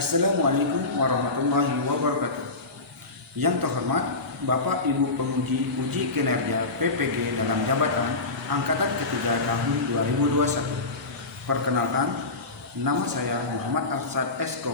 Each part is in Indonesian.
Assalamualaikum warahmatullahi wabarakatuh. Yang terhormat Bapak Ibu penguji uji kinerja PPG dalam jabatan angkatan ketiga tahun 2021. Perkenalkan, nama saya Muhammad Arsad Esko,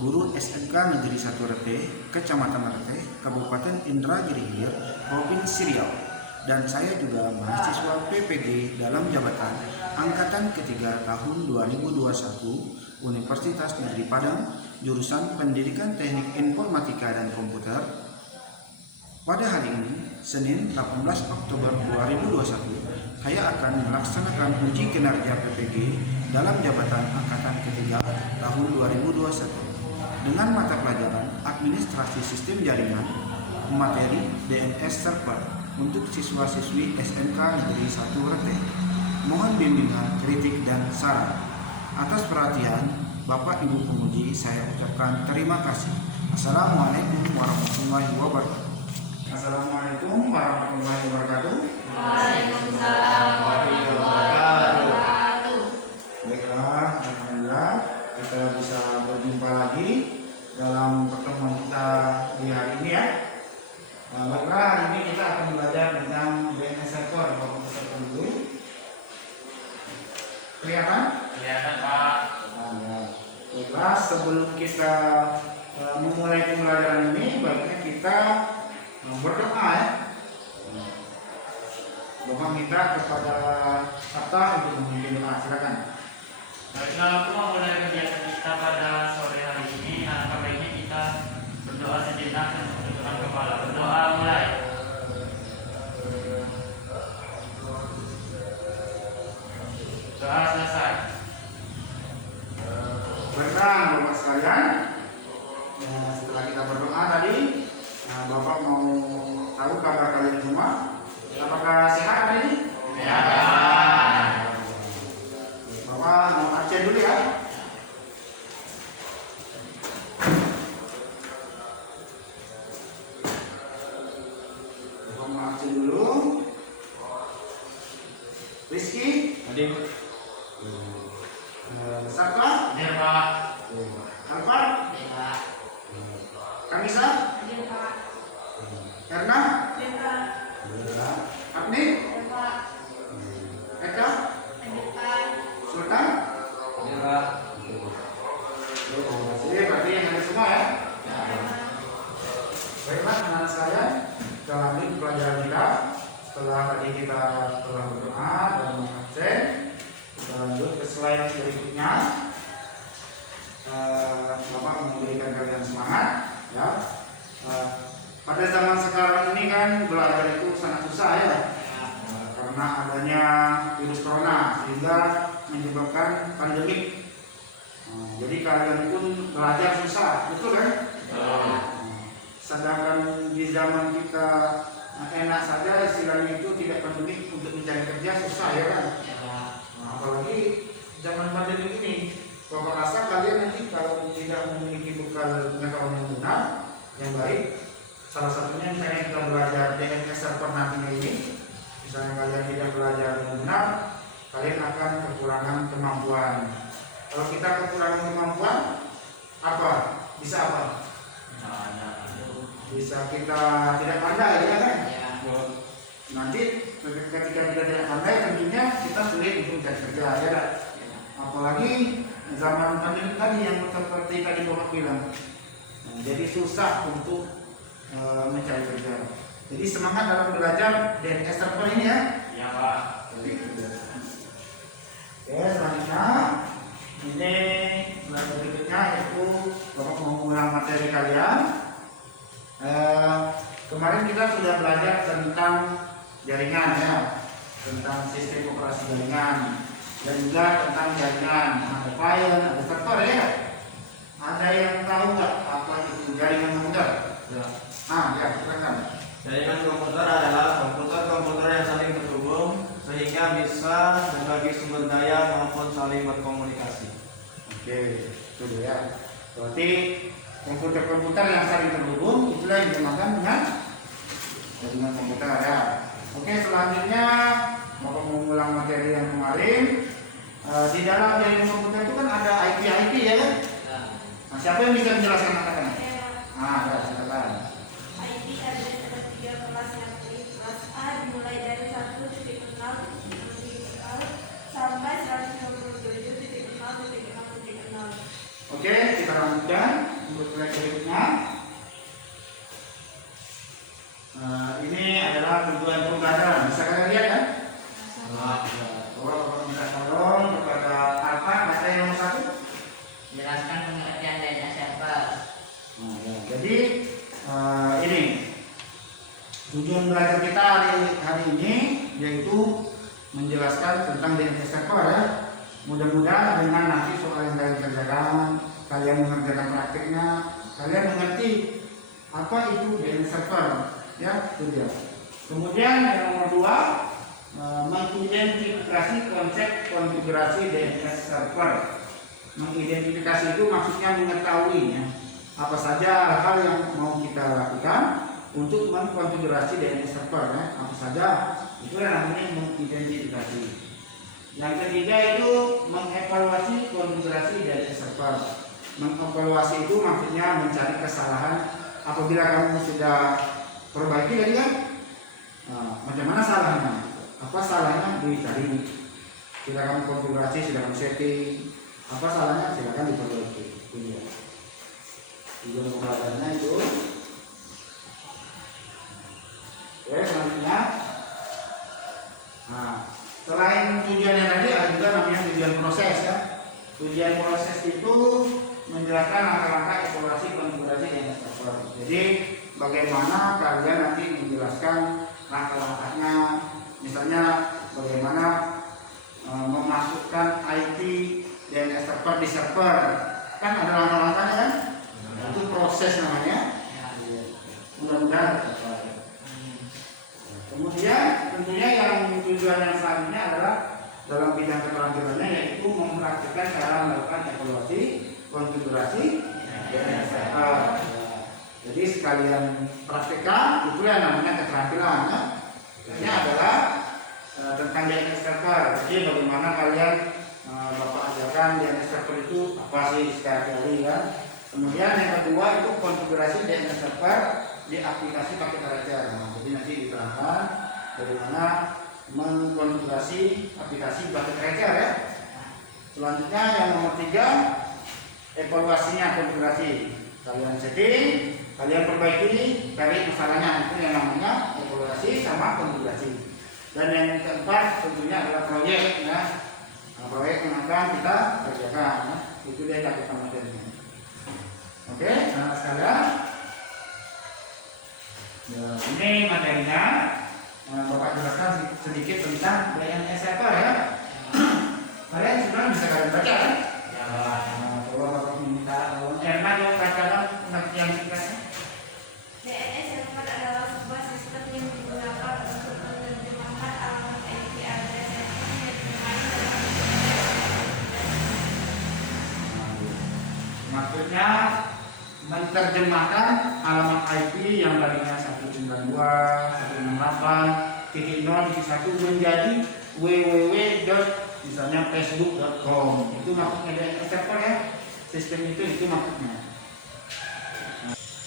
guru SMK Negeri 1 Rete, Kecamatan Rete, Kabupaten Indragiri Hilir, Provinsi Riau. Dan saya juga mahasiswa PPG dalam jabatan angkatan ketiga tahun 2021 Universitas Negeri Padang, jurusan Pendidikan Teknik Informatika dan Komputer. Pada hari ini, Senin 18 Oktober 2021, saya akan melaksanakan uji kinerja PPG dalam jabatan angkatan ketiga tahun 2021 dengan mata pelajaran Administrasi Sistem Jaringan, materi DNS Server untuk siswa-siswi SMK Negeri 1 Rete. Mohon bimbingan, kritik, dan saran. Atas perhatian Bapak Ibu penguji, saya ucapkan terima kasih. Assalamualaikum warahmatullahi wabarakatuh. Assalamualaikum warahmatullahi wabarakatuh. Waalaikumsalam warahmatullahi wabarakatuh. Baiklah, alhamdulillah kita bisa berjumpa lagi dalam pertemuan kita di hari ini ya. Baiklah, hari ini kita akan belajar tentang DNS server. Bapak bisa dulu. Kelihatan? Kelihatan, Pak. Baiklah, sebelum kita memulai pembelajaran ini, baiknya kita berdoa ya. Doa kita kepada Atta untuk memimpin doa. Silakan. Baiklah, aku mau mulai kegiatan kita pada sore hari ini. Alangkah baiknya kita berdoa sejenak dan menundukkan kepala. Berdoa mulai. Doa selesai. Baiklah, Bapak sekalian, setelah kita berdoa tadi, Bapak mau tahu kabar kalian semua? Apakah sehat hari ini? Ya. Bapak mau absen dulu ya. Bapak mau absen dulu. Rizky, Adik, Sakla, Ya, Pak. Alfar, Ya. Kanisa, Erna, Agni, Eka, Sultan. Berarti yang ada semua ya. Baiklah anak-anak sekalian, kita lanjut pelajaran kita. Setelah tadi kita telah berdoa dan mengabsen, kita lanjut ke slide berikutnya. Bapak memberikan kalian semangat ya. Pada zaman sekarang ini kan belajar itu sangat susah ya, karena adanya virus corona sehingga menyebabkan pandemik. Jadi kalian pun belajar susah, betul kan? Sedangkan di zaman kita enak saja, istilahnya itu tidak pandemik, untuk mencari kerja susah ya kan? Apalagi zaman pandemi ini, Bapak rasa kalian nanti kalau tidak memiliki bekal pengetahuan yang benar, yang baik, salah satunya misalnya kita belajar DNS server nantinya ini, misalnya kalian tidak belajar dengan benar, kalian akan kekurangan kemampuan. Kalau kita kekurangan kemampuan, apa? Bisa apa? Bisa kita tidak pandai ya kan? Nanti ketika kita tidak pandai, tentunya kita sulit untuk mencari kerja ya kan? Apalagi zaman pandemi tadi yang seperti tadi Bapak bilang, jadi susah untuk mencari kerja. Jadi semangat dalam belajar DNS server ini ya. Ya, Pak. Oke, selanjutnya ini slide berikutnya yaitu Bapak mau mengulang materi kalian. Kemarin kita sudah belajar tentang jaringan ya, tentang sistem operasi jaringan, dan juga tentang jaringan, ada client, ada server ya. Ada yang tahu nggak apa itu jaringan komputer? ya. Ya, silakan. Jaringan komputer adalah komputer-komputer yang saling terhubung sehingga bisa berbagi sumber daya maupun saling berkomunikasi. Oke, itu ya. Berarti komputer-komputer yang saling terhubung itulah yang dinamakan dengan jaringan komputer ya. Oke, selanjutnya Bapak mengulang materi yang kemarin. Di dalam jaringan komputer itu kan ada IP ya kan? Ini adalah tujuan pembelajaran. Bisa kalian lihat kan? Coba Bapak minta tolong kepada Alfa, baca yang nomor 1. Jelaskan pengertian DNA server. Jadi ini tujuan belajar kita hari ini yaitu menjelaskan tentang DNA server ya. Mudah-mudahan dengan nanti soal yang kalian kerjakan, kalian mengerjakan praktiknya, kalian mengerti apa itu DNA server ya, itu dia. Kemudian yang nomor 2, mengidentifikasi konsep konfigurasi DNS server. Mengidentifikasi itu maksudnya mengetahui ya, apa saja hal yang mau kita lakukan untuk mengkonfigurasi DNS server ya, apa saja itu yang namanya mengidentifikasi. Yang ketiga itu mengevaluasi konfigurasi DNS server. Mengevaluasi itu maksudnya mencari kesalahan apabila kamu sudah perbaiki tadi kan, macam mana salahnya? Apa salahnya dicari? Sudah kamu konfigurasi, sudah kamu setting, apa salahnya? Silakan diperbaiki. Itu dia. Tujuan pembelajarannya itu. Oke, selanjutnya. Selain tujuannya tadi ada juga namanya tujuan proses ya. Tujuan proses itu menjelaskan langkah-langkah evaluasi konfigurasi DNS server. Jadi bagaimana kalian nanti menjelaskan langkah-langkahnya, misalnya bagaimana memasukkan IP DNS server di server, kan ada langkah-langkahnya kan? Itu proses namanya. Mudah-mudahan. Kemudian tentunya yang tujuan yang selanjutnya adalah dalam bidang keterampilannya yaitu mempraktikkan cara melakukan evaluasi konfigurasi DNS server. Jadi sekalian praktikkan itu yang namanya keterampilan ya. Ini adalah tentang DNS server. Jadi bagaimana kalian Bapak ajarkan DNS server itu apa sih sekali-kali kan. Kemudian yang kedua itu konfigurasi DNS server di aplikasi paket tracer. Jadi nanti diterangkan bagaimana mengkonfigurasi aplikasi paket tracer ya. Selanjutnya yang nomor 3, evaluasinya konfigurasi. Kalian setting, kalian perbaiki, cari masalahnya, itu yang namanya evaluasi sama konfigurasi. Dan yang keempat tentunya adalah proyek ya. Proyek yang akan kita kerjakan ya. Itu dia cakupan materinya. Oke, nah sekarang ini materinya. Bapak jelaskan sedikit tentang DNS server ya. Kalian sebenarnya bisa kalian baca kan? Ya, Coba Bapak minta Erna yang bacakan pengertian singkatnya. DNS server adalah sebuah sistem yang digunakan untuk menerjemahkan alamat IP address server yang dimain dalam Maksudnya menerjemahkan alamat IP yang tadinya 192, 168.0.1 menjadi www. Misalnya facebook.com. Itu maksudnya DNS server ya. Sistem itu maksudnya.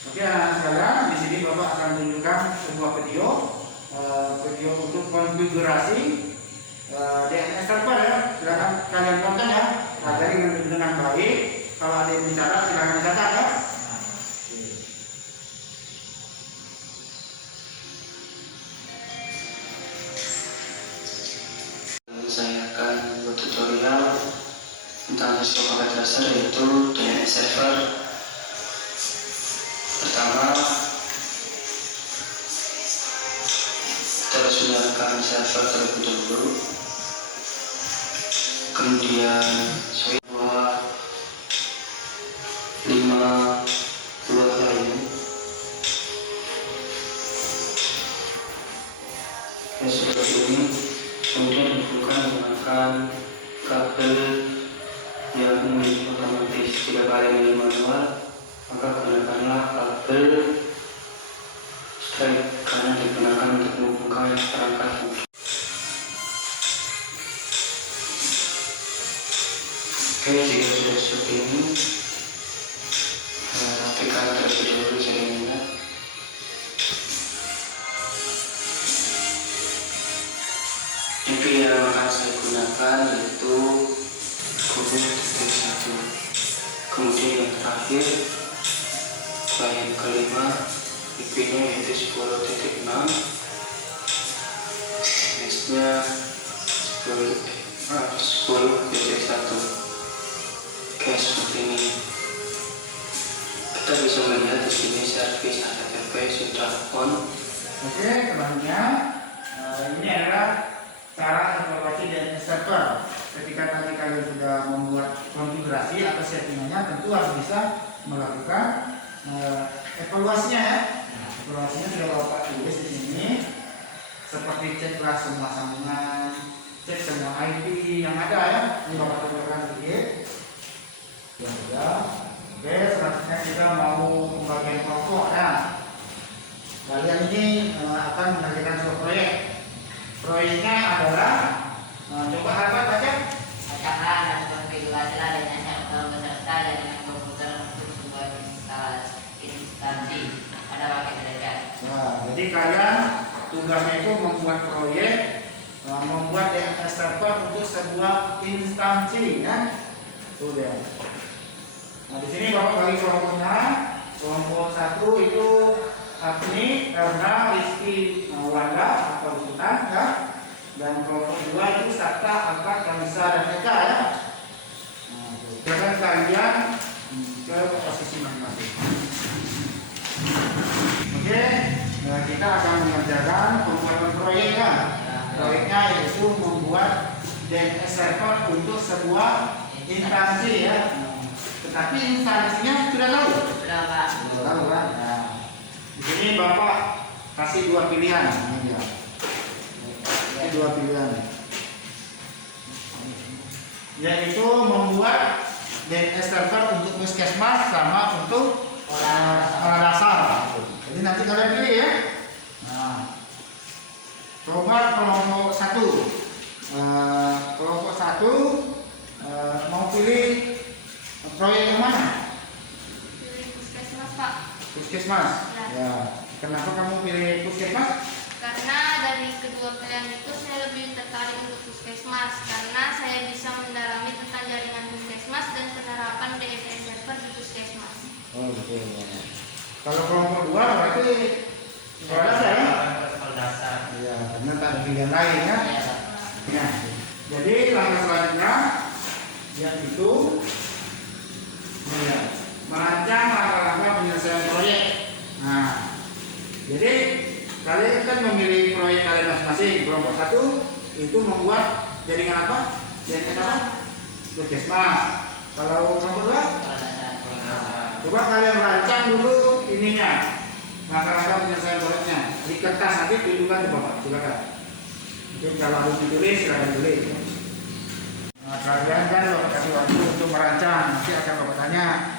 Oke, sekarang di sini Bapak akan tunjukkan sebuah video untuk konfigurasi DNS server ya. Silakan kalian tonton ya. Pelajari dengan baik. Kalau ada yang bicara silakan dicatat ya. Saya akan membuat tutorial tentang siswa paket tracer yaitu DNS server. Pertama, kita harus menyalakan server terlebih dahulu. Kemudian switch 5 lain. Ya seperti ini. Kemudian dihubungkan menggunakan kabel yang memiliki otomatis, tidak boleh milik manual, maka gunakanlah kabel straight karena digunakan untuk menghubungkan perangkat komputer. Oke, jika sudah seperti ini, rapikan terlebih dahulu jaringannya. IP yang akan saya gunakan yaitu 10.1. Kemudian yang terakhir, yang kelima IP-nya yaitu 10.6, listnya 10.1. Oke, seperti ini. Kita bisa melihat di sini servis HTTP sudah on. Oke, selanjutnya ini adalah cara evaluasi DNS server. Ketika tadi kalian sudah membuat konfigurasi atau settingannya, tentu harus bisa melakukan evaluasinya ya. Evaluasinya sudah Bapak tulis di sini, seperti ceklah semua sambungan, cek semua IP yang ada ya. Ini Bapak tunjukkan sedikit. Ya sudah. Oke, selanjutnya kita mau pembagian kelompok ya. Kalian ini akan mengerjakan sebuah proyek. Proyeknya adalah coba harapan baca. Acaklah dan konfigurasilah DNS server beserta jaringan komputer untuk sebuah instansi pada paket derajat. Nah, jadi kalian tugasnya itu membuat proyek, membuat DNS server untuk sebuah instansi ya. Tuh dia. Nah, di sini Bapak bagi kelompoknya. Kelompok 1 itu Agni, Erna, Rizky, Wanda atau Sultan ya. Dan kelompok 2 itu Sakta, Angkat, Kanisa, dan Eka ya. Nah, silakan kalian ke posisi masing-masing. Oke, nah kita akan mengerjakan pembuatan proyek ya. Proyeknya yaitu membuat DNS server untuk sebuah instansi ya. Tetapi instansinya sudah tahu. Sudah Pak. Sudah tahu kan? Nah, di sini Bapak kasih 2 pilihan. Ini dia. Ini 2 pilihan. Yaitu membuat DNS server untuk puskesmas sama untuk sekolah dasar. Jadi nanti kalian pilih ya. Nah, coba kelompok 1. Kelompok 1 mau pilih proyek yang mana? Pilih puskesmas Pak. Puskesmas. Ya. Kenapa kamu pilih puskesmas? Karena dari kedua pilihan itu saya lebih tertarik untuk puskesmas karena saya bisa mendalami tentang jaringan puskesmas dan penerapan DNS server di puskesmas. Oh betul. Kalau kelompok 2 berarti sekolah dasar ya? Sekolah dasar. Iya, karena tak ada pilihan lain ya. Iya Pak. Nah, jadi langkah selanjutnya yaitu merancang langkah-langkah penyelesaian proyek. Nah, jadi kalian kan memilih proyek kalian masing-masing. Kelompok 1 itu membuat jaringan apa? Jaringan apa? Puskesmas. Kalau kelompok 2? Sekolah dasar. Coba kalian rancang dulu ininya, langkah-langkah penyelesaian proyeknya di kertas, nanti tunjukkan ke Bapak, silakan. Mungkin kalau harus ditulis, silakan tulis. Nah, kalian kan Bapak kasih waktu untuk merancang, nanti akan Bapak tanya.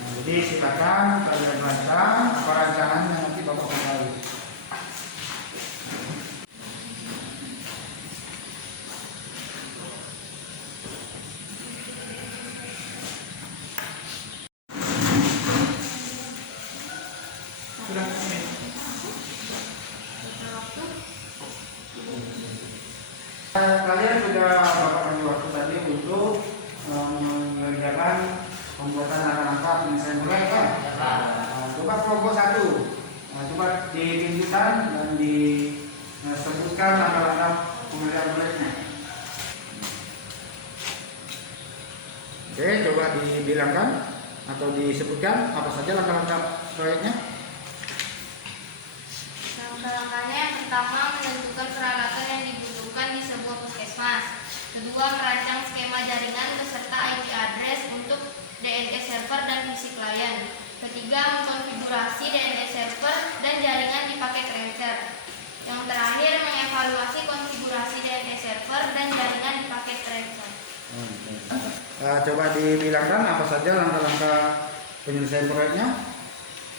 Nah, jadi silakan kalian rancang, apa rancangannya nanti Bapak akan tahu. Kalian sudah Bapak bagi waktu tadi untuk mengerjakan pembuatan langkah-langkah penyelesaian proyek kan? Ya Pak. Coba kelompok 1, coba ditunjukkan dan disebutkan langkah-langkah pengerjaan proyeknya. Oke, coba dibilangkan atau disebutkan apa saja langkah-langkah proyeknya. Langkah-langkahnya yang pertama menentukan peralatan yang dibutuhkan di sebuah puskesmas. Kedua, merancang skema jaringan beserta IP address untuk DNS server dan PC klien. Ketiga, mengkonfigurasi DNS server dan jaringan di paket rancher. Yang terakhir, mengevaluasi konfigurasi DNS server dan jaringan di paket rancher. Coba dibilangkan apa saja langkah-langkah penyelesaian proyeknya.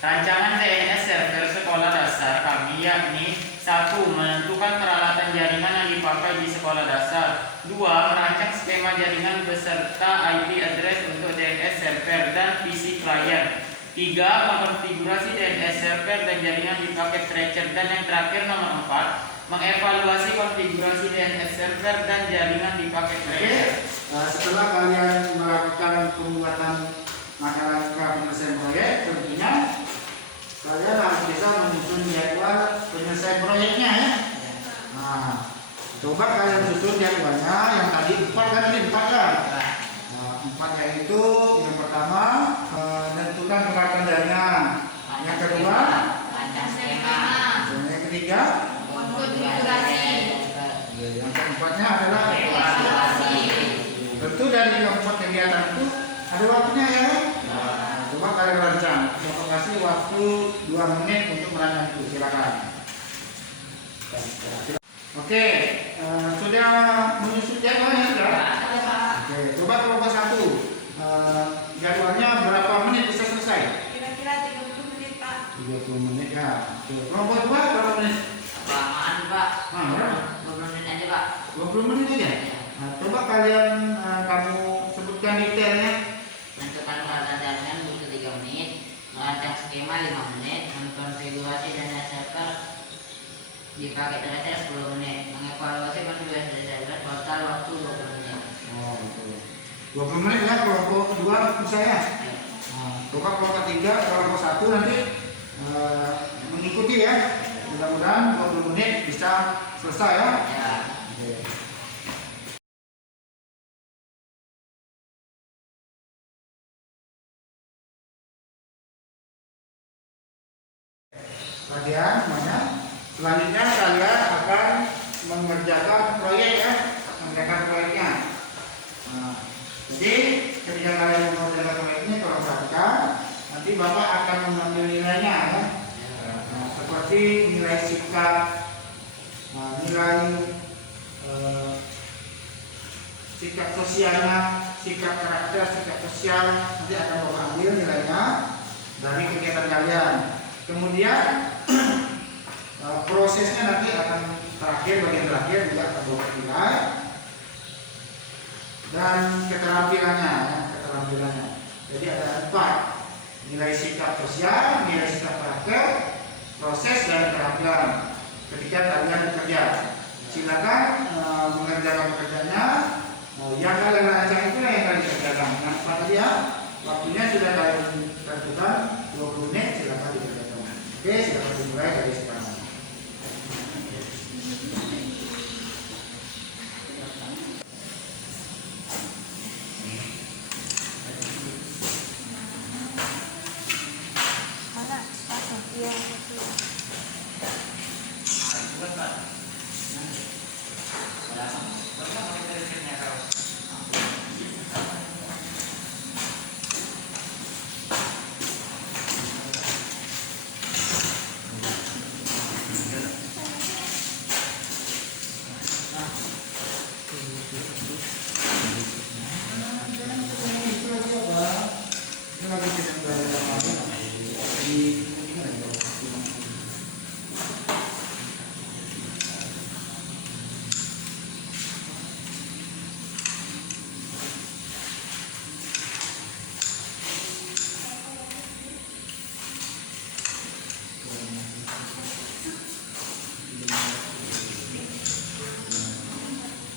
Rancangan DNS server sekolah dasar kami yakni 1. Menentukan peralatan jaringan yang dipakai di sekolah dasar. 2. Merancang skema jaringan beserta IP address untuk DNS server dan PC klien. 3. Mengkonfigurasi DNS server dan jaringan di paket tracer. Dan yang terakhir nomor 4. Mengevaluasi konfigurasi DNS server dan jaringan di paket tracer. Setelah kalian melakukan pembuatan langkah-langkah penyelesaian proyek, tentunya kalian harus bisa menyusun jadwal penyelesaian proyeknya ya. Nah, coba kalian susun jadwalnya. Yang tadi 4 kan, ini 4 kan. Nah, 4-nya itu yang pertama menentukan peralatan jaringan. Yang kedua, rancang skema, yang ketiga, konfigurasi, yang keempatnya adalah evaluasi. tentu dari keempat kegiatan itu ada waktunya ya. Nah, coba kalian rancang. Bapak kasih waktu 2 menit untuk merancang itu. Silakan. Oke, sudah menyusun jadwalnya sudah? Oke, coba kelompok 1. Jadwalnya berapa menit bisa selesai? Kira-kira 30 menit Pak. 30 menit ya. Oke, kelompok 2 berapa menit? kelamaan Pak, Nah, berapa? 20 menit aja Pak. 20 menit aja. Nah, coba kalian kamu sebutkan detailnya. Menentukan peralatan jaringan butuh 3 menit, merancang skema 5 menit, mengkonfigurasi data server dipakai data 10 menit, mengevaluasi konfigurasi data server total waktu 20 menit. Oh, betul. 20 menit ya kelompok 2 misalnya. Nah, coba kelompok 3, kelompok 1 nanti mengikuti ya. Mudah-mudahan 20 menit bisa selesai ya. Ya, Oke. Bagian mana? Selanjutnya kalian akan mengerjakan proyek ya, mengerjakan proyeknya. Nah, jadi ketika kalian mengerjakan proyek ini, kalau perhatikan, nanti bapak akan mengambil nilainya ya. Nah, seperti nilai sikap, nilai sikap sosialnya, sikap karakter, sikap sosial, nanti akan bapak ambil nilainya dari kegiatan kalian. Kemudian prosesnya nanti akan bagian terakhir juga akan bapak nilai dan keterampilannya. Jadi ada 4: nilai sikap sosial, nilai sikap karakter, proses dan keterampilan. Ketika kalian bekerja, silakan mengerjakan pekerjaannya. Yang kalian rancang itu yang kalian kerjakan. Nah, pada dia waktunya sudah kalian tentukan 20 menit, silakan dikerjakan. Oke, silakan dimulai dari sekarang.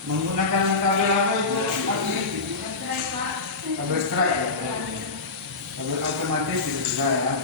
Menggunakan kabel apa itu? Kabel strike ya. Kabel otomatis itu juga ya.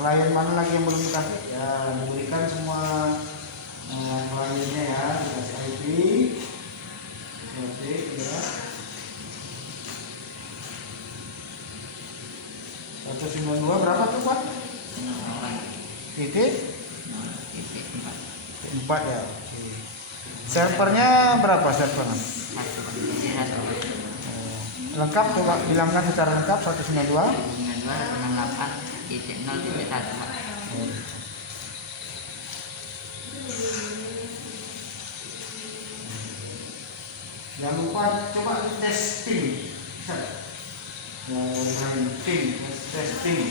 klien mana lagi yang belum dikasih? Ya, diberikan semua kliennya ya, dikasih IP. Seperti ya. 192 berapa tuh Pak? Titik 4 ya. Oke. Servernya berapa servernya? Lengkap tuh Pak, bilangkan secara lengkap 192. 98.0.1. Jangan lupa coba testing. Bisa? Testing.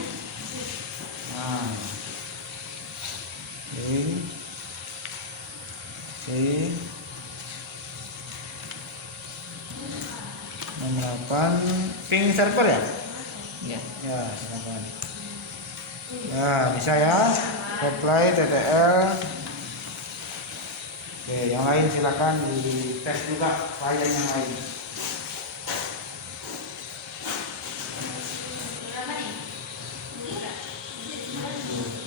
Nah. Oke. 68 ping server ya? Ya. Ya, silakan. Ya, bisa ya. Reply TTL. Oke, yang lain silakan dites juga klien yang lain. Berapa nih?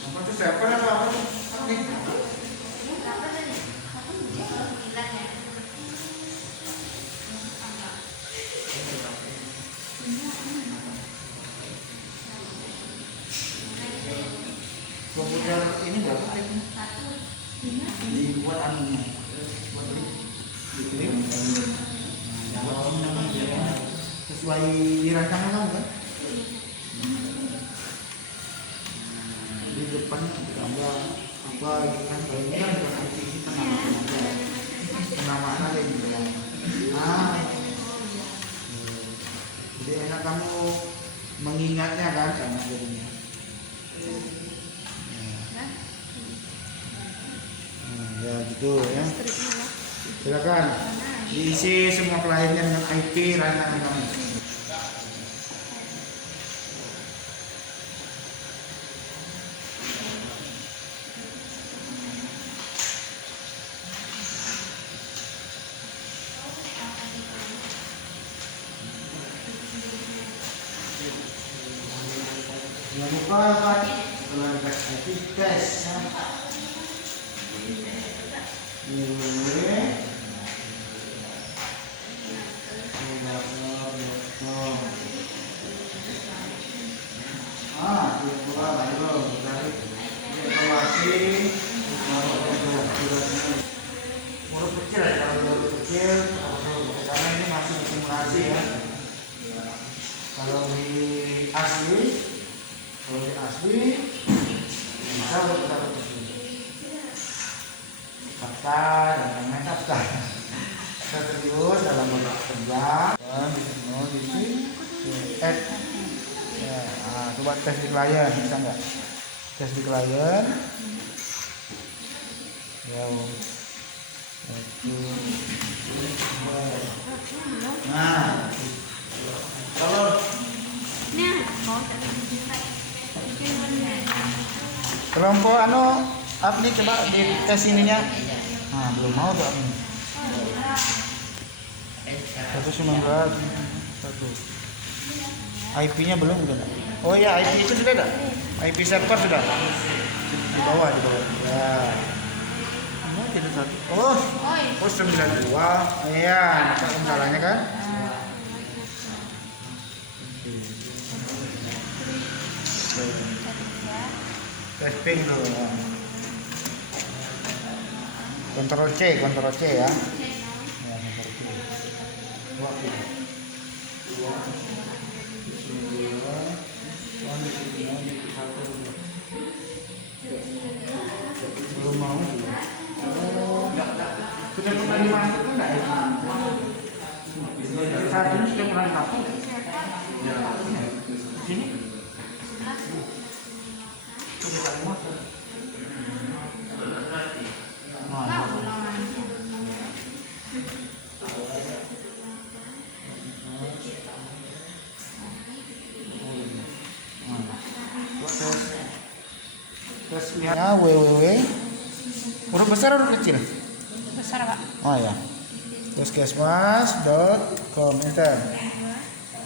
Apa tuh server atau apa tuh? Berapa tadi? 9 ya. Komputer ini berapa? Dibuat anunya. Buat dikirim. Sesuai dirancangan kan? Di depan gambar apa gitu kan? Kalau ini kan bukan IT ini penamaan aja. Penamaan aja gitu ya. Nah, jadi enak kamu mengingatnya kan sama jadinya. Ya gitu ya. Silakan diisi semua kliennya dengan IP rancangan kamu. Jangan lupa Pak, kalau ada IP tes. Huruf kecil ya, kalau huruf kecil karena ini masih simulasi ya. Kalau di asli bisa huruf kecil. Daftar dan lain-lain daftar. Kita serius dalam bentuk kerja dan di sini add. Ya, coba tes di klien, bisa nggak? Tes di klien. Ya, nah, kalau kelompok ini coba di tes ininya. Nah, belum mau tuh ini. 119 IP-nya belum udah. Oh ya, IP itu sudah ada. IP server sudah. Di bawah. Ya. Oh, jadi satu. Oh, 92. Iya, apa salahnya kan? Testing dulu. Kontrol C ya. Ya, Kontrol C. Belum mau. Sudah pernah dimasuk enggak ya? Saat ini sudah pernah dimasuk? Ya. Sini. Sudah pernah masuk. Terus lihatnya www huruf besar huruf kecil? Besar Pak. Oh ya. Puskesmas.com enter.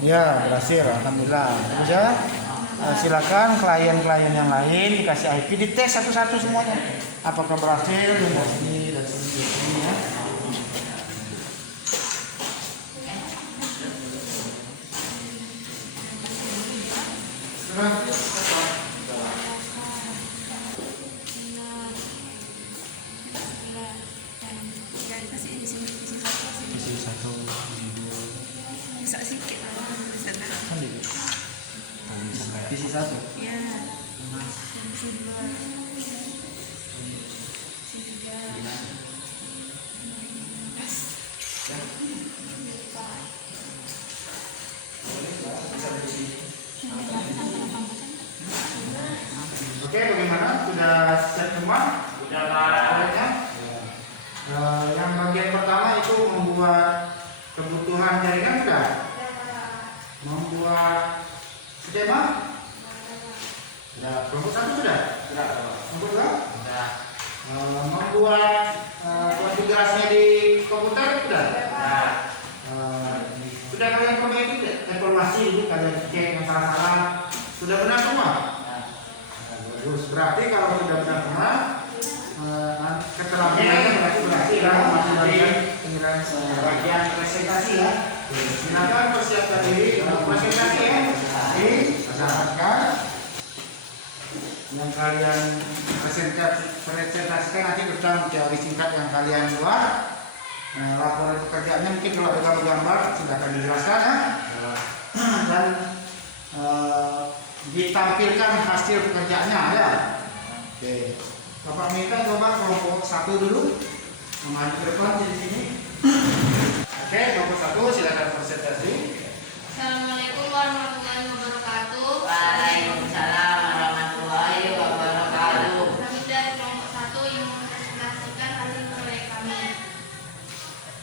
Ya, berhasil, alhamdulillah. Terus ya. Silakan klien-klien yang lain dikasih IP, dites satu-satu semuanya. Apakah berhasil dari sini dan sini ya. Isi satu. Oke, bagaimana? Sudah siap semua? Sudah Pak. Yang bagian pertama itu membuat kebutuhan jaringan sudah? Membuat skema? Sudah. Kelompok satu sudah? Sudah. Kelompok dua? Sudah. Membuat konfigurasinya di komputer sudah? Sudah. Sudah kalian perbaiki tidak? Evaluasi dulu, kalian cek yang salah-salah. Sudah benar semua? Bagus. Berarti kalau sudah benar semua, keterampilannya berarti berhasil ya. Masih bagian presentasi ya. Silakan persiapkan diri untuk presentasi ya. Silakan. Yang kalian presentasikan nanti tentang teori singkat yang kalian buat. Laporan pekerjaannya mungkin kalau ada gambar silakan dijelaskan ya. Dan ditampilkan hasil pekerjaannya ya. Oke. Bapak minta coba kelompok satu dulu maju ke depan di sini. Oke, kelompok satu silakan presentasi. Assalamualaikum warahmatullahi wabarakatuh. Waalaikumsalam warahmatullahi wabarakatuh. Kami dari kelompok 1 yang mempresentasikan hasil proyek kami.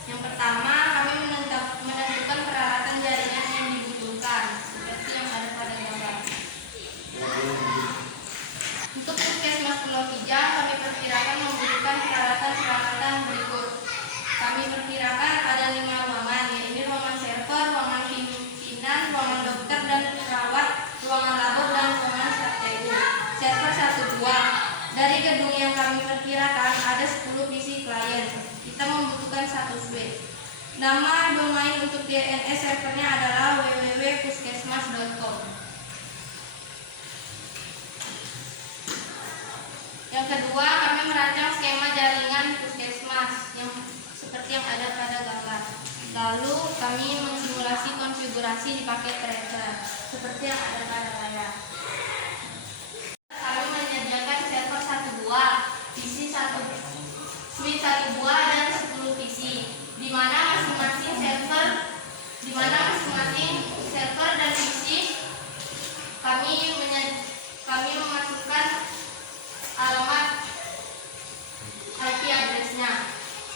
Yang pertama, kami menentukan peralatan jaringan yang dibutuhkan seperti yang ada pada gambar. Untuk puskesmas Pulau Kijang, kami perkirakan membutuhkan peralatan berikut. Kami perkirakan ada 5 ruangan, yaitu ruangan server, ruangan pimpinan, ruangan dokter dan perawat, ruangan labor dan ruangan STU. Server 1 2. Dari gedung yang kami perkirakan ada 10 PC klien. Kita membutuhkan 1 switch. Nama domain untuk DNS servernya adalah www.puskesmas.com. Yang kedua, kami merancang skema jaringan puskesmas yang seperti yang ada pada gambar. Lalu kami mensimulasi konfigurasi di paket tracer seperti yang ada pada layar. Kami menyediakan server 1 2, PC 1, switch 1 2 dan 10 PC, di mana masing-masing server dan PC kami memasukkan alamat IP address-nya.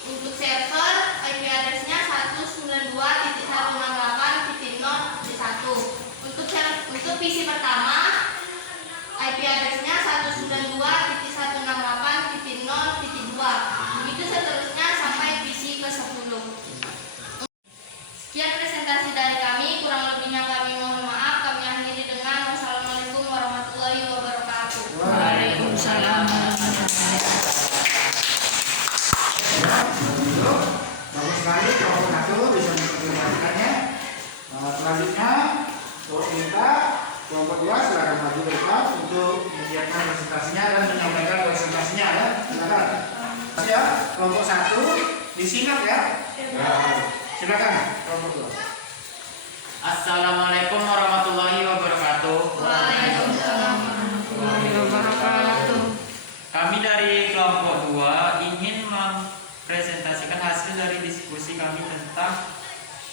Untuk server, IP address-nya 192.168.0.1. Untuk PC pertama, IP address-nya 192.168.0.2. Begitu seterusnya sampai PC ke-10. Sekian presentasi dari kami, kurang lebihnya kami mohon maaf. Kami akhiri dengan wassalamualaikum warahmatullahi wabarakatuh. Waalaikumsalam. Bagus sekali kelompok satu bisa menjelaskannya. Selanjutnya, minta kelompok 2 silakan maju ke depan untuk menyiapkan presentasinya dan menyampaikan presentasinya ya. Silakan. Ya, kelompok 1 disingkat ya. Silakan kelompok 2. Assalamualaikum warahmatullahi wabarakatuh. Waalaikumsalam warahmatullahi wabarakatuh. Kami dari kelompok 2 ingin mempresentasikan hasil dari diskusi kami tentang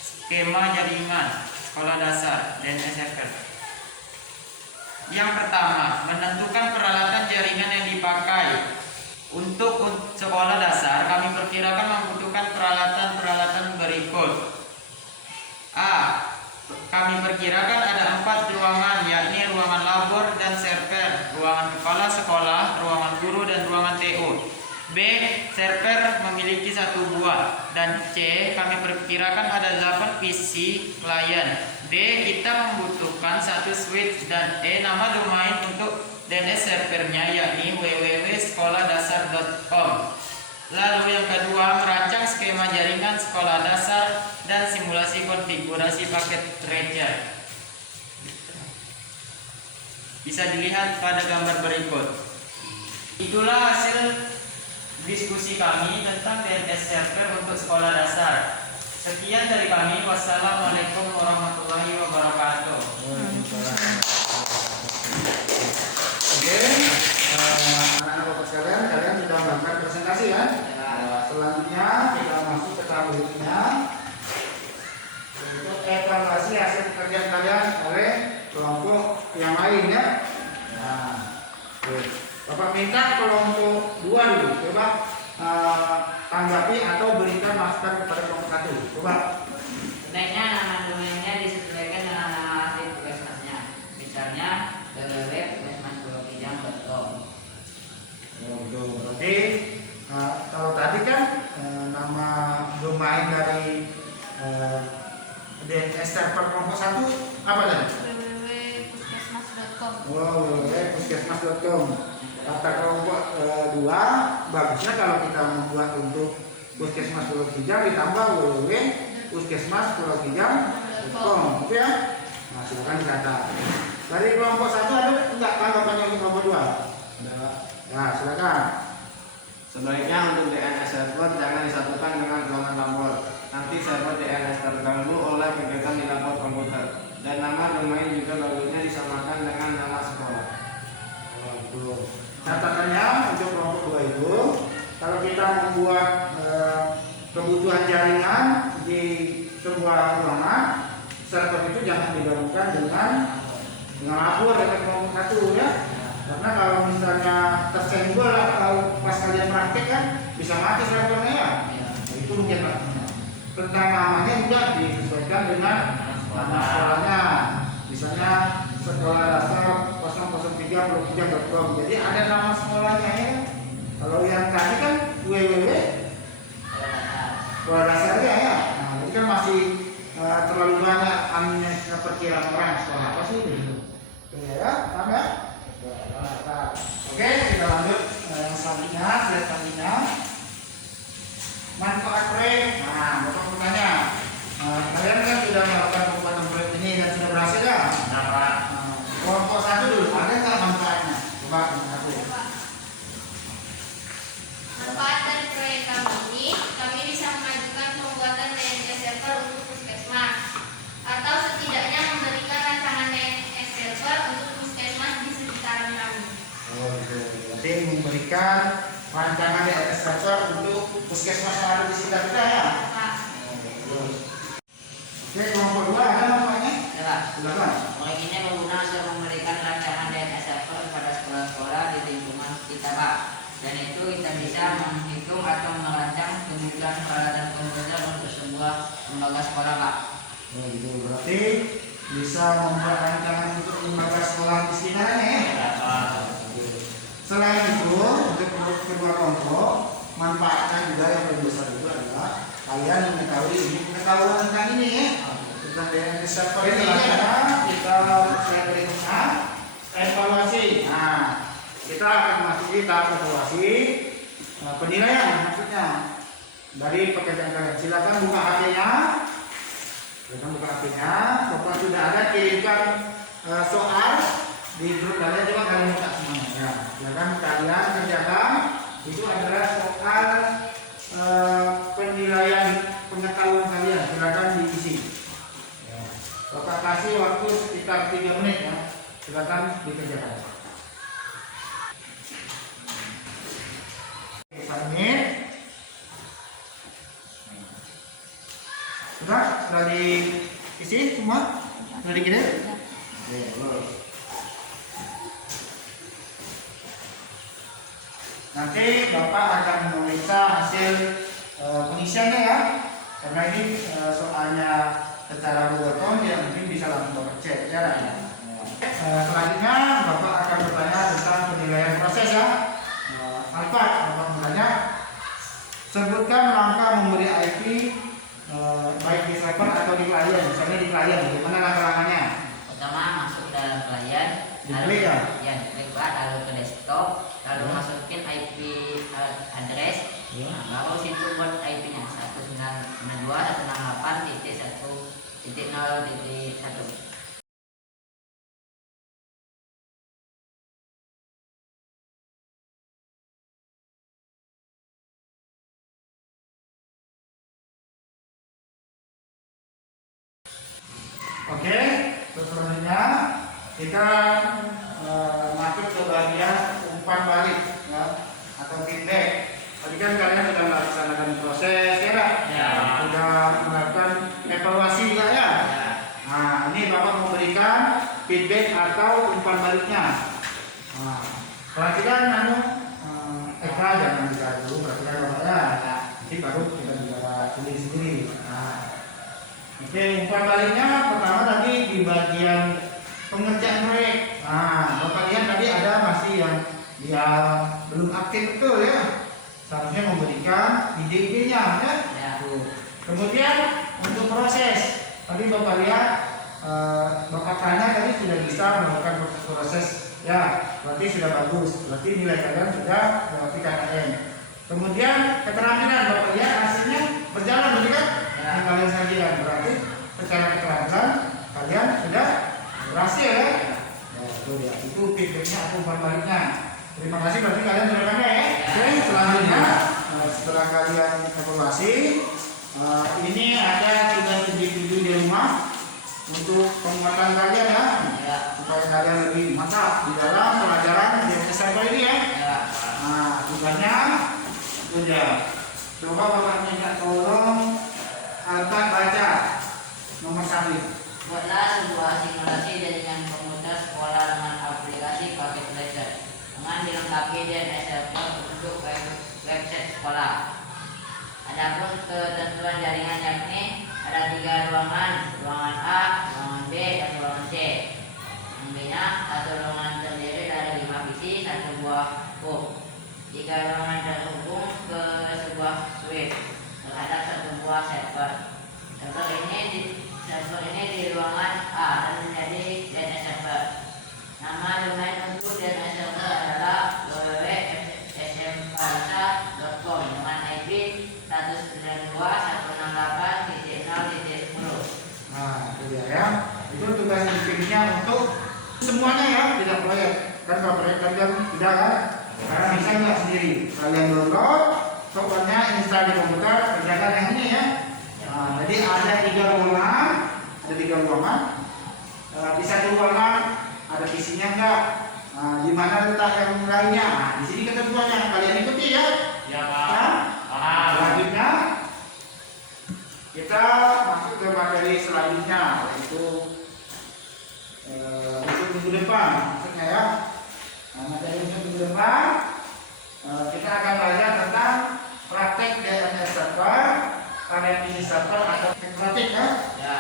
skema jaringan sekolah dasar DNS server. Yang pertama, menentukan peralatan jaringan yang dipakai. Untuk sekolah dasar, kami perkirakan membutuhkan peralatan-peralatan berikut. A. Kami perkirakan ada 4 ruangan, yakni ruangan labor dan server, ruangan kepala sekolah, ruangan guru, dan ruangan TO. B. Server memiliki 1 buah. Dan C. Kami perkirakan ada 8 PC klien. D. Kita membutuhkan satu switch, dan E. Nama domain untuk DNS servernya yakni www.sekolah-dasar.com. Lalu yang kedua, merancang skema jaringan sekolah dasar dan simulasi konfigurasi paket tracer. Bisa dilihat pada gambar berikut. Itulah hasil diskusi kami tentang DNS server untuk sekolah dasar. Sekian dari kami. Wassalamualaikum warahmatullahi wabarakatuh. Oke, anak-anak bapak sekalian, kalian sudah melakukan presentasi kan? Selanjutnya kita masuk ke tahap berikutnya, untuk evaluasi hasil pekerjaan kalian oleh kelompok yang lain ya. Nah, oke. Bapak minta kelompok 2 dulu, coba tanggapi atau berikan masukan kepada kelompok 1. Coba. Sebaiknya nama domainnya disesuaikan dengan nama asli puskesmasnya. Misalnya www.puskesmas.com. Berarti kalau tadi kan nama domain dari DNS server kelompok 1 apa tadi? www.puskesmas.com. www.puskesmas.com. Kata kelompok 2, bagusnya kalau kita membuat untuk Puskesmas Pulau Kijang ditambah www.puskesmas.pulau-kijang.com, gitu ya. Nah, silakan dicatat. Dari kelompok 1 ada enggak tanggapannya untuk kelompok 2? Ada. Nah, silakan. Sebaiknya untuk DNS server jangan disatukan dengan ruangan lapor. Nanti server DNS terganggu oleh kegiatan di lapor komputer. Dan nama domain juga bagusnya disamakan dengan nama sekolah. Catatannya untuk kelompok 2 itu, kalau kita membuat kebutuhan jaringan di sebuah ruangan, server itu jangan digabungkan dengan lapor dengan kelompok 1 ya. Karena kalau misalnya tersenggol atau pas kalian praktek kan bisa mati servernya ya. Nah, itu mungkin lah. Tentang namanya juga disesuaikan dengan nama sekolahnya. Misalnya sekolah dasar 003.com. Jadi ada nama sekolahnya ya. Kalau yang tadi kan www sekolah dasarnya ya. Nah, ini kan masih terlalu banyak perkiraan orang sekolah apa sih gitu. Ya, paham ya? Oke, kita lanjut selanjutnya, slide selanjutnya. Manfaat proyek. Nah, Bapak bertanya, kalian kan sudah melakukan pembuatan proyek ini dan sudah berhasil ya? Dapat. Kelompok 1 dulu, ada nggak manfaatnya? Coba satu. Manfaat dari proyek kami bisa memajukan pembuatan DNS server untuk puskesmas, atau setidaknya memberikan rancangan DNS server untuk puskesmas di sekitaran kami. Oh, gitu. Berarti memberikan rancangan DNS server untuk puskesmas yang ada di sekitar kita ya? Oke, kelompok 2 ada manfaatnya? Ya, Silakan. proyek ini berguna untuk memberikan rancangan DNS server kepada sekolah-sekolah di lingkungan kita, Pak. Dan itu kita bisa menghitung atau merancang kebutuhan peralatan komputer untuk sebuah lembaga sekolah, Pak. Oh, gitu. Berarti bisa membuat rancangan untuk lembaga sekolah di sekitarnya ya? Selain itu, untuk kedua kelompok, manfaatnya juga yang paling besar itu adalah kalian mengetahui ini pengetahuan tentang ini ya, tentang DNS server ini ya. Kita saya berikutnya evaluasi. Nah, kita akan memasuki tahap evaluasi penilaian maksudnya dari pekerjaan kalian. Silakan buka HP-nya. Bapak sudah ada kirimkan soal di grup kalian, coba kalian buka semuanya ya. Silakan kalian kerjakan. Itu adalah soal penilaian pengetahuan kalian. Silakan diisi ya. Bapak kasih waktu sekitar 3 menit ya. Silakan dikerjakan. Submit. Sudah diisi semua? Sudah dikirim? Oke, bagus. Nanti Bapak akan memeriksa hasil pengisiannya ya, karena ini soalnya secara Google ya, mungkin bisa langsung Bapak cek ya. Selanjutnya Bapak akan bertanya tentang penilaian proses ya. Alfa, Bapak bertanya, sebutkan langkah memberi IP baik di server atau di klien. Misalnya di klien, bagaimana langkah-langkahnya? Pertama masuk ke dalam klien, Diklik ya? Ya, diklik Pak, lalu ke desktop, lalu Ya. masukin IP address, Ya. nah, baru situ buat IP-nya 1992.168.1.0.1. Oke, terus selanjutnya kita masuk ke bagian umpan balik ya, atau feedback. Tadi kan kalian sudah melaksanakan proses ya, Kak? Ya. Sudah melakukan evaluasi juga ya. Nah, ini Bapak mau berikan feedback atau umpan baliknya. Nah, perhatikan Eka jangan bicara dulu, perhatikan Bapak ya. Nanti baru kita bicara sendiri-sendiri. Nah, oke, umpan baliknya pertama tadi di bagian pengerjaan proyek. Nah, Bapak lihat tadi ada masih yang dia belum aktif betul ya. Seharusnya memberikan ide-idenya ya. Ya. Tuh. Kemudian untuk proses tadi Bapak lihat Bapak tanya tadi sudah bisa melakukan proses ya, berarti sudah bagus, berarti nilai kalian sudah melewati KKN. Kemudian keterampilan Bapak lihat hasilnya berjalan betul kan? Ya. Yang kalian sajikan berarti secara keterampilan kalian sudah berhasil ya. Ya, itu dia. Itu feedbacknya atau umpan baliknya. Terima kasih berarti kalian sudah pandai ya. Oke, selanjutnya setelah kalian evaluasi ini ada tugas-tugas di rumah untuk penguatan kalian ya, Ya. supaya kalian lebih mantap di dalam pelajaran di server ini ya. Ya. Nah, tugasnya itu dia. Coba Bapak minta tolong alat baca nomor 1. Buatlah sebuah simulasi jaringan komputer sekolah dengan aplikasi paket laser dengan dilengkapi DNS server untuk website sekolah. Adapun ketentuan jaringan yakni ada 3 ruangan, ruangan A, ruangan B, dan ruangan C. Yang B-nya satu ruangan terdiri dari 5 PC, 1 buah hub. 3 ruangan terhubung ke sebuah switch terhadap 1 buah server. Server ini di ruangan A dan menjadi DNS server. Nama domain untuk DNS server adalah www.smparsa.com dengan IP 192.168.0.10. Nah, itu dia ya. Itu tugas individunya untuk semuanya ya, tidak proyek. Kan kalau proyek kalian tidak kan? Karena bisa nggak sendiri. Kalian download, softwarenya install di komputer, kerjakan yang ini ya. Nah, jadi ada 3 ruangan, di satu ruangan ada PC-nya enggak? Nah, di mana letak yang lainnya? Nah, di sini ketentuannya kalian ikuti ya. Ya, Pak. Ya. Paham. Selanjutnya kita masuk ke materi selanjutnya, yaitu untuk minggu depan maksudnya ya. Nah, materi untuk minggu depan kita akan belajar tentang praktek DNS server, KDMI server atau praktik ya. Ya.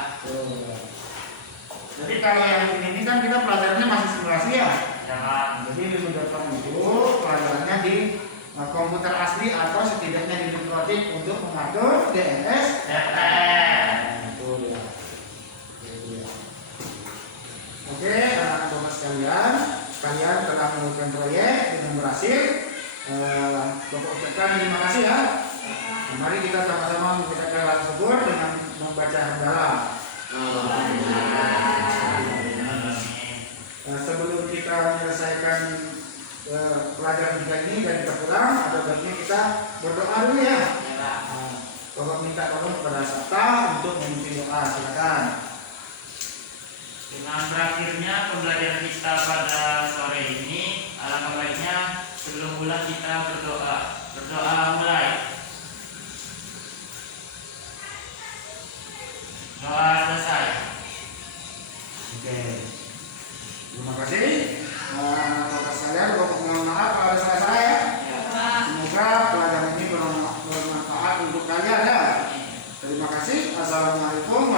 Jadi kalau yang ini kan kita pelajarannya masih simulasi ya. Ya, Pak. Jadi minggu depan itu pelajarannya di komputer asli atau setidaknya di mikrotik untuk mengatur DNS. Itu dia. Oke, anak-anak bapak sekalian, kalian telah melakukan proyek dengan berhasil. Bapak ucapkan terima kasih ya. Mari kita sama-sama mengucapkan hal syukur dengan membaca hamdalah. Sebelum kita menyelesaikan pelajaran kita ini dan kita pulang, ada baiknya kita berdoa dulu ya. Bapak minta tolong kepada Sabta untuk memimpin doa, silakan. Dengan berakhirnya pembelajaran kita pada sore ini, alangkah baiknya sebelum pulang kita berdoa. Berdoa mulai. Doa selesai. Oke, terima kasih. Bapak sekalian, Bapak mohon maaf kalau ada salah-salah ya. Semoga pelajaran ini bermanfaat untuk kalian ya. Terima kasih. Assalamualaikum